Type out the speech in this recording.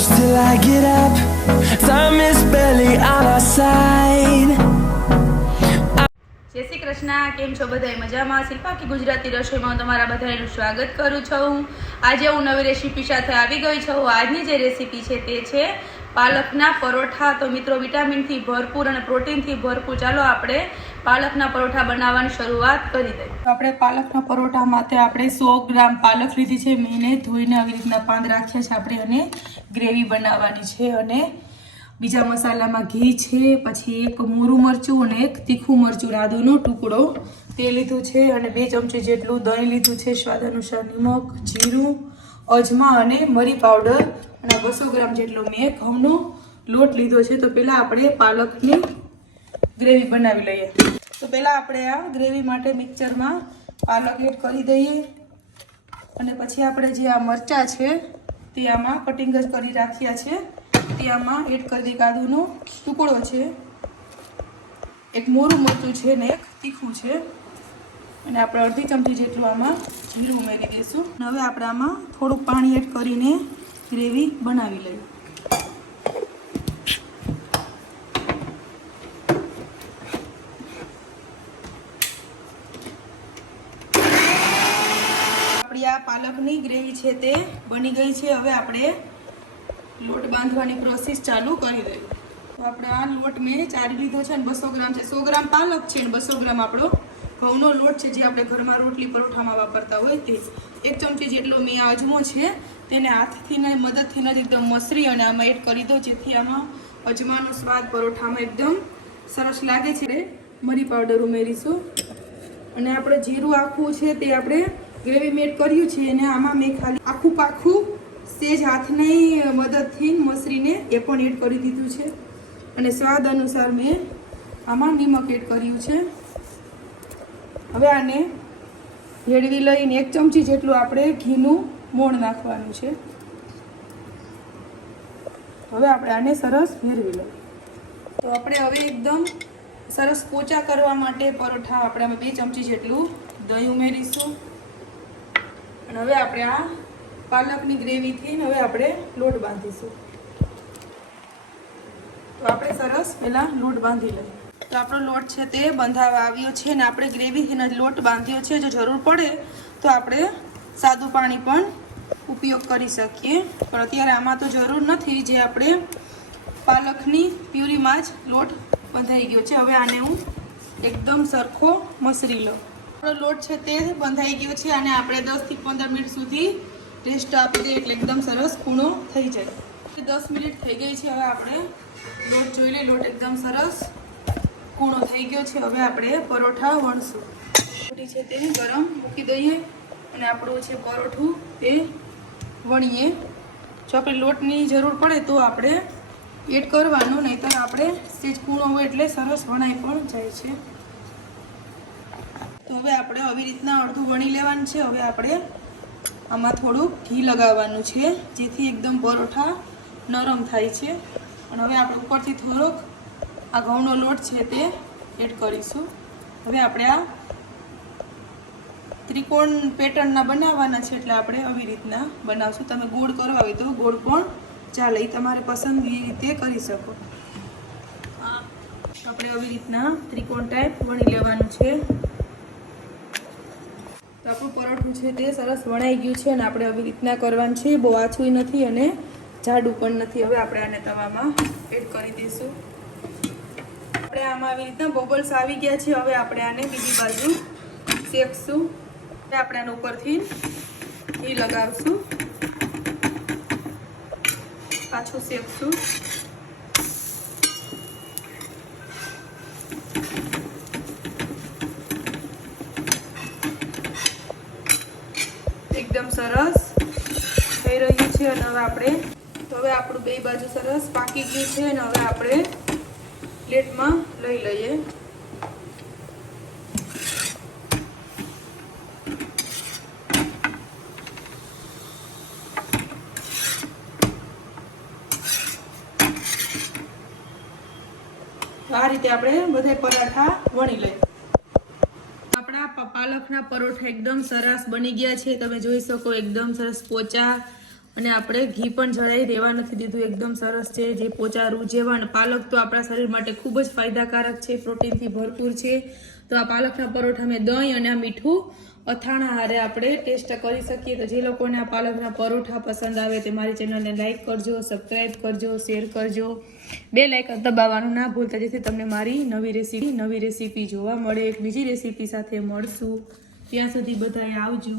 close till I get up. Time is barely on our side. જય શ્રી કૃષ્ણ, કેમ છો બધા? મજામાં? શિલ્પા કે ગુજરાતી રસોઈમાં તમારા બધાનું સ્વાગત કરું છું. આજે હું નવી રેસીપી સાથે આવી ગઈ છું. આજની જે રેસીપી છે તે છે પાલકના પરોઠા. તો મિત્રો, વિટામિનથી ભરપૂર અને પ્રોટીનથી ભરપૂર. ચાલો આપણે પાલકના પરોઠા બનાવવાની શરૂઆત કરી દઈએ. તો આપણે પાલકના પરોઠા માટે આપણે 100 ગ્રામ પાલક લીધી છે. મેં ધોઈને આવી રીતના પાંદ રાખ્યા છે આપણે, અને ગ્રેવી બનાવવાની છે. અને બીજા મસાલામાં ઘી છે, પછી એક મોરું મરચું અને એક તીખું મરચું, આદુનો ટુકડો તે લીધું છે, અને 2 ચમચી જેટલું દહીં લીધું છે, સ્વાદ અનુસાર નિમક, જીરું, અજમા અને મરી પાવડર, અને 200 ગ્રામ જેટલો મેં ઘઉંનો લોટ લીધો છે. તો પહેલાં આપણે પાલકની ગ્રેવી બનાવી લઈએ. તો પહેલાં આપણે આ ગ્રેવી માટે મિક્સરમાં પાલક એડ કરી દઈએ, અને પછી આપણે જે આ મરચાં છે તે આમાં કટિંગ જ કરી રાખ્યા છે તે આમાં એડ કરી દઈએ. આદુનો ટુકડો છે, એક મોરું મરચું છે ને એક તીખું છે, અને આપણે અડધી ચમચી જેટલું આમાં જીરું ઉમેરી દઈશું. હવે આપણે આમાં થોડુંક પાણી એડ કરીને ગ્રેવી બનાવી લઈએ. આપણી આ પાલકની ગ્રેવી છે તે બની ગઈ છે. હવે આપણે લોટ બાંધવાની પ્રોસેસ ચાલુ કરી દઈએ. તો આપણે આ લોટ મેં ચારી લીધો છે, અને 200 ગ્રામ છે. 100 ગ્રામ પાલક છે અને 200 ગ્રામ આપણો ઘઉંનો લોટ છે, જે આપણે ઘરમાં રોટલી પરોઠામાં વાપરતા હોય તે. 1 ચમચી જેટલો મેં અજમો છે તેને હાથથી મદદથી એકદમ મસરી અને આમાં એડ કરી દો, જેથી આમાં અજમાનો સ્વાદ પરોઠામાં એકદમ સરસ લાગે છે. મરી પાવડર ઉમેરીશું, અને આપણે જીરું આખું છે તે આપણે ગ્રેવી મેડ કર્યું છે, અને આમાં મેં ખાલી આખું પાખું સેજ હાથની મદદથી મસરીને એ પણ એડ કરી દીધું છે, અને સ્વાદ અનુસાર મેં આમાં નિમક એડ કર્યું છે. હવે આને ભેળવી લઈને 1 ચમચી જેટલું આપણે ઘીનું મોણ નાખવાનું છે. હવે આપણે આને સરસ ભેળવી લઈએ. તો આપણે હવે એકદમ સરસ પોચા કરવા માટે પરોઠા આપણે આમાં 2 ચમચી જેટલું દહીં ઉમેરીશું, અને હવે આપણે આ પાલકની ગ્રેવીથી હવે આપણે લોટ બાંધીશું. તો આપણે સરસ પહેલાં લોટ બાંધી લઈએ. તો આપણો લોટ છે તે બંધાવા આવ્યો છે, અને આપણે ગ્રેવીથી જ લોટ બાંધ્યો છે. જો જરૂર પડે તો આપણે સાદું પાણી પણ ઉપયોગ કરી શકીએ, પણ અત્યારે આમાં તો જરૂર નથી. જે આપણે પાલકની પ્યુરીમાં જ લોટ બંધાઈ ગયો છે. હવે આને હું એકદમ સરખો મસરી લઉં. આપણો લોટ છે તે બંધાઈ ગયો છે, અને આપણે 10 થી 15 મિનિટ સુધી રેસ્ટ આપી દઈએ, એટલે એકદમ સરસ કૂણો થઈ જાય. 10 મિનિટ થઈ ગઈ છે. હવે આપણે લોટ જોઈ લઈએ. લોટ એકદમ સરસ કૂણો થઈ ગયો છે. હવે આપણે પરોઠા વણશું. રોટી છે તે ગરમ મૂકી દઈએ, અને આપણું છે પરોઠું તે વણીએ. જો આપણે લોટની જરૂર પડે તો આપણે એડ કરવાનું, નહીંતર આપણે સેજ કૂણો હોય એટલે સરસ વણાઈ પણ જાય છે. તો હવે આપણે આવી રીતના અડધું વણી લેવાનું છે. હવે આપણે આમાં થોડુંક ઘી લગાવવાનું છે, જેથી એકદમ પરોઠા નરમ થાય છે. અને હવે આપણે ઉપરથી થોડોક આ ઘઉંનો લોટ છે તે એડ કરીશું. હવે આપણે આ ત્રિકોણ પેટર્નના બનાવવાના છે, એટલે આપણે આવી રીતના બનાવશું. તમે ગોળ કરવા હોય તો ગોળ પણ ચાલે, એ તમારે પસંદગી રીતે કરી શકો. આપણે આવી રીતના ત્રિકોણ ટાઈપ વણી લેવાનું છે. તો આપણું પરોઠું છે તે સરસ વણાઈ ગયું છે, અને આપણે આવી રીતના કરવાનું છે. બહુ આછું નથી અને જાડું પણ નથી. હવે આપણે આને તવામાં એડ કરી દઈશું. આપણે આમાં આવી રીતના બબલ્સ આવી ગયા છે. હવે આપણે આને બીજી બાજુ શેકશું. આપણે આના ઉપરથી ઘી લગાવશું, પાછું શેકશું. એકદમ સરસ થઈ રહ્યું છે. અને હવે આપણે આપણું 2 બાજુ સરસ પાકી ગયું છે, અને હવે આપણે પ્લેટમાં લઈ લઈએ. આ રીતે આપણે બધા પરાઠા વણી લઈએ. આપણા પાલકના પરોઠા એકદમ સરસ બની ગયા છે. તમે જોઈ શકો એકદમ સરસ પોચા અને આપણે ઘી પણ જરાય રહેવા નથી દીધું, એકદમ સરસ છે. જે પોચારું જેવા અને પાલક તો આપણા શરીર માટે ખૂબ જ ફાયદાકારક છે, પ્રોટીનથી ભરપૂર છે. તો આ પાલકના પરોઠા મેં દહીં અને આ મીઠું અથાણા હારે આપણે ટેસ્ટ કરી શકીએ. તો જે લોકોને આ પાલકના પરોઠા પસંદ આવે તે મારી ચેનલને લાઈક કરજો, સબસ્ક્રાઈબ કરજો, શેર કરજો, બેલ આઇકન દબાવવાનું ના ભૂલતા, જેથી તમને મારી નવી રેસીપી જોવા મળે. એક બીજી રેસીપી સાથે મળશું. ત્યાં સુધી બધાએ આવજો.